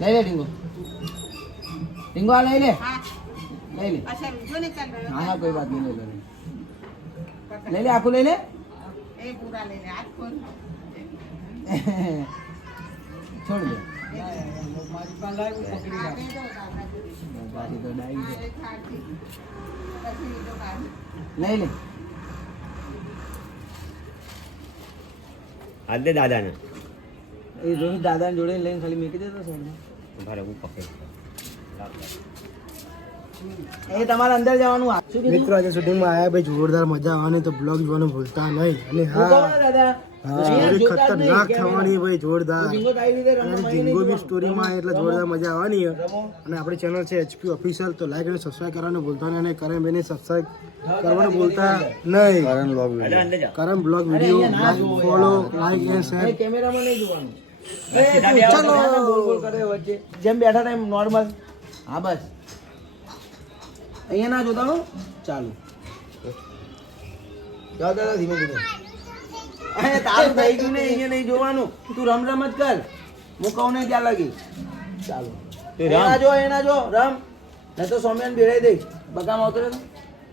લઈ લે ડીંગો ડીંગો આ લઈ લે हाँ લઈ લે अच्छा वीडियो निकल रहा हाँ हाँ कोई बात नहीं ले ले ले आपको ले ले है ए पूरा ले ले आज खोल छोड़ दे आगे दो दादा जी बारी तो डाई है एक खाती પછી વીડિયો કાઢ લઈ લે હાલ દે દાદાને એ રોહિત દાદાને જોડે લઈને ખાલી મૂકી દેતો સાઈડમાં ભારે હું પકડ એ તમારે અંદર જવાનું આ શું કીધું મિત્રો આજે શૂટિંગમાં આવ્યા ભાઈ જોરદાર મજા આવવાની તો બ્લોગ જોવાનું ભૂલતા નહીં અને હું કહું ને દાદા સ્ટોરી ખતરનાક થવાની ભાઈ જોરદાર ડીંગો તારી રીતે રમવા અને ડીંગો બી સ્ટોરીમાં એટલે જોરદાર મજા આવવાની છે. અને આપણી ચેનલ છે HP ઓફિશિયલ તો લાઈક અને સબસ્ક્રાઇબ કરવાનું ભૂલતા નહીં અને કરણ બેને સબસ્ક્રાઇબ કરવાનું ભૂલતા નહીં. Karan blog video follow like and share. એ કેમેરામાં નહીં જોવાનું એ તું ચાલો બોલ બોલ કરે વચ્ચે જેમ બેઠા ટાઈમ નોર્મલ હા બસ અહીંયા ના જોતા હો ચાલુ જાઓ દાદા ધીમે ધીમે અરે તારું થઈ ગયું ને અહીંયા નહીં જોવાનું તું રમ રમ જ કર હું કહું ને ત્યાં લગી ચાલો એના જો રમ નહીં તો સોમ્યાને ભેળાઈ દઈશ બગામાં ઉતરે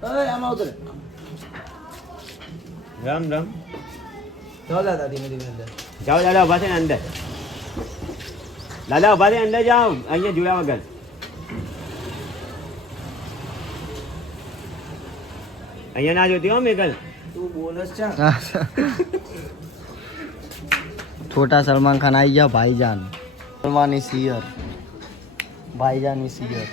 તો આમાં ઉતરે રામ રામ જાઓ દાદા ધીમે ધીમે અંદર જાઓ દાદા ઉભા થઈને અંદર દાદા ઉભા થઈને અંદર જાઓ અહીંયા જોયા વગર અહીંયા ના જોતી હો મેઘલ તું બોલસ છે छोटा सलमान खान आई गया भाईजान सलमान इज हियर भाईजान इज हियर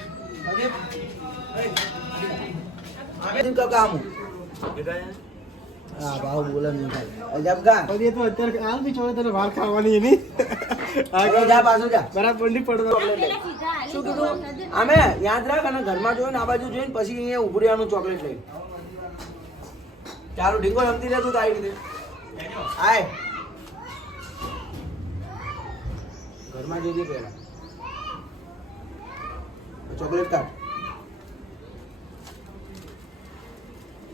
इनका काम हाँ भाव बोला नहीं जब गा પછી તો અત્યારે હાલ બી ચોરે તને વાર ખાવાની એની આગળ જા પાછો જા બરાબર નહીં પડવા. શું કીધું અમે યાદ રાખ અને ઘરમાં જોઈને આ બાજુ જોઈને પછી અહીંયા ઉભું રહેવાનું ચોકલેટ લઈ ચાલો ઢીંગો રમતી રહે તું તો આવી રીતે આય ઘરમાં જોજે પહેલા ચોકલેટ કાઢ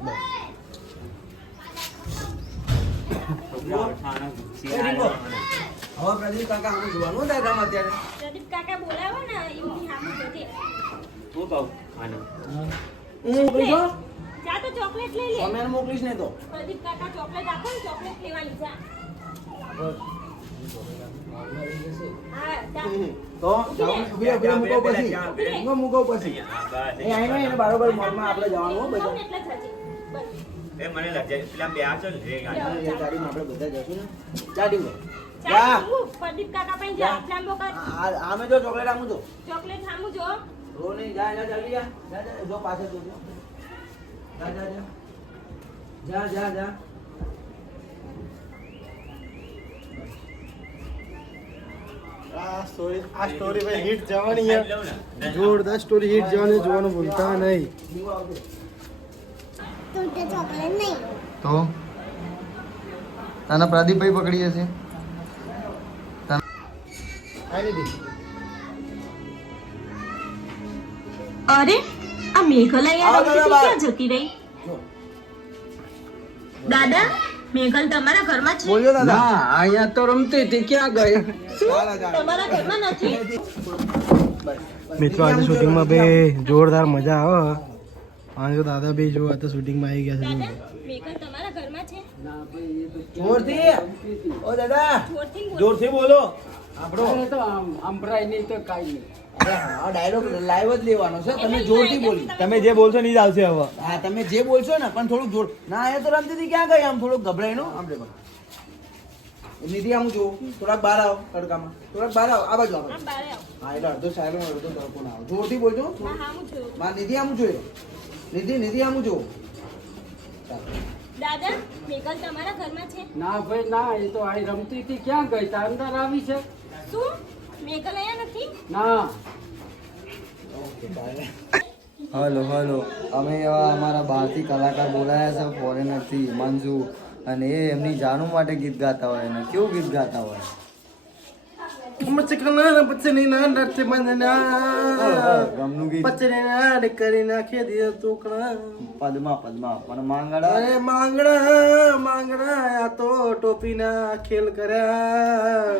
બસ હવે પ્રદીપ કાકા આનું જોવાનું થાય કામ અત્યારે પ્રદીપ કાકા બોલાવો ને એમની સામે જજે હું કહું આનું હું મોકલીશ હો. જા તો ચોકલેટ લઈ લે સોમ્યાને મોકલીશ ને તો પ્રદીપ કાકા ચોકલેટ આપો ને ચોકલેટ લેવાની જા હા જા તો ઉભી મૂકો પછી મૂકો પછી એ આઈને એને બરોબર મોલમાં આપણે જવાનું હો બધા એટલે જજે બસ એ મને લાગે પેલા બે આવશે ને રે ગાડી એ ગાડીમાં આપણે બધા જશું ને ચા ડીંગો જા જા તું પ્રદીપ કાકા પાસે જા લાંબો કર આમે જો ચોકલેટ આમું જો ચોકલેટ સામુ જો રો નહીં જા જા જલ્દી જા જા જા જો પાછળ જો જા જા જા જા જા જા આ સ્ટોરી ભાઈ હિટ જવાની છે. જોરદાર સ્ટોરી હિટ જવાની જોવાનું ભૂલતા નહીં. ડીંગો આવજો તો તને પ્રદીપભાઈ પકડી હશે આની દી અરે આ મેઘલ અહીંયા આવો રમતી દાદા, ક્યાં જતી રહી જો દાદા મેઘલ તમારા ઘરમાં છે બોલ્યો દાદા અહીંયા તો રમતી હતી ક્યાં ગઈ તમારા ઘરમાં નથી મિત્રો આજે શૂટિંગમાં બે જોરદાર મજા આવે. અને જો દાદા બે જો આ તો શૂટિંગમાં આવી ગયા છે. દાદા મેઘલ તમારા ઘરમાં છે જોરથી ઓ દાદા જોરથી બોલો. જોરથી બોલો આપણો આ ડાયલોગ લાઈવ જ લેવાનો છે તમે જોરથી બોલી તમે જે બોલશો નહીં જ આવશે હવે હા તમે જે બોલશો ને પણ થોડુંક જોર ના એ તો રમતી હતી ક્યાં ગઈ આમ થોડુંક ગભરાઈ નો આમ દેખો નિધિ આમ જો થોડાક બહાર આવો તડકામાં થોડાક બહાર આવો આ બાજુ આવો આમ બારે આવો હા એટલે અડધો સાયલો અડધો તડકો ના આવો જોરથી બોલજો હા હા હું જોઉં છું. માં નિધિ આમ જોયો નિધિ આમ જો દાદા મેઘલ તમારા ઘરમાં છે ના ભાઈ ના એ તો આઈ રમતી હતી ક્યાં ગઈ તા અંદર આવી છે શું મેઘલ અહીંયા નથી ના હલો હલો અમે એવા અમારા બહારથી કલાકાર બોલાયા છે ફોરેનરથી મંજુ અને એ એમની જાણુ માટે ગીત ગાતા હોય ને કેવું ગીત ગાતા હોય ગમનું ગીત કરી નાખી દે ટુકડા. પદ્મા પદ્મા પણ માંગડા અરે માંગડા માંગડા આ તો ટોપીના ખેલ કર્યા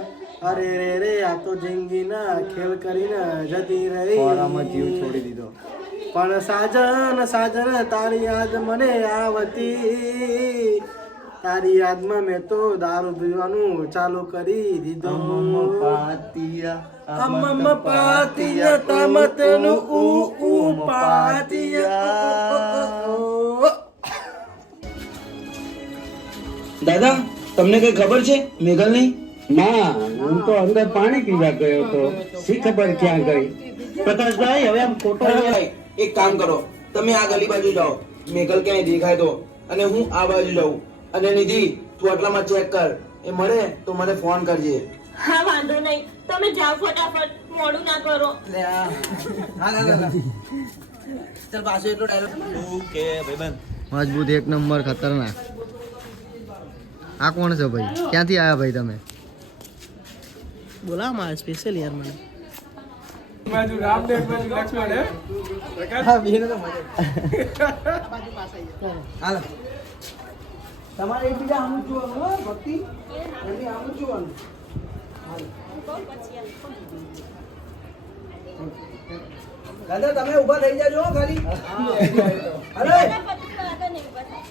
અરે રે રે આ તો જિંદગી ના ખેલ કરીને જતી રહી ખોરામાં જીવ છોડી દીધો. પણ સાજન સાજન તારી યાદ મને આવતી, તારી યાદમાં મેં તો દારૂ પીવાનું ચાલુ કરી દીધું. અમમ પાતિયા તમતનું પાતિયા. દાદા તમને કઈ ખબર છે મેઘલ નહીં? ના હું તો અંદર પાણી પીવા ગયો હતો, શી ખબર ક્યાં ગઈ. પ્રકાશભાઈ હવે આમ ખોટો એક કામ કરો, તમે આ ગલી બાજુ જાઓ, મેઘલ ક્યાંય દેખાય તો, અને હું આ બાજુ જાઉં. અને નિધિ તું આટલામાં ચેક કર, એ મળે તો મને ફોન કરજે. હા વાંધો નહીં, તમે જાઓ ફટાફટ, મોડું ના કરો. ચાલ પાછો એટલો ડાયલોગ કે ભાઈબંધ. મજબૂત, એક નંબર, ખતરનાક. આ કોણ છે ભાઈ? ક્યાંથી આવ્યા ભાઈ તમે? બોલા મારે સ્પેશિયલ યાર મને. બાજુ રામદેવ, બાજુ લક્ષ્મણ, હે? હા બેન તો મજા. હાલો તમારે એકબીજા આમ જ જોવાનું હો, ભક્તિ એમની આમ જ જોવાનું. હું કહું પછી આ. દાદા તમે ઊભા થઈ જાજો હો ખાલી. અરે દાદા, પછી આગળ નહીં ઉભા થાય.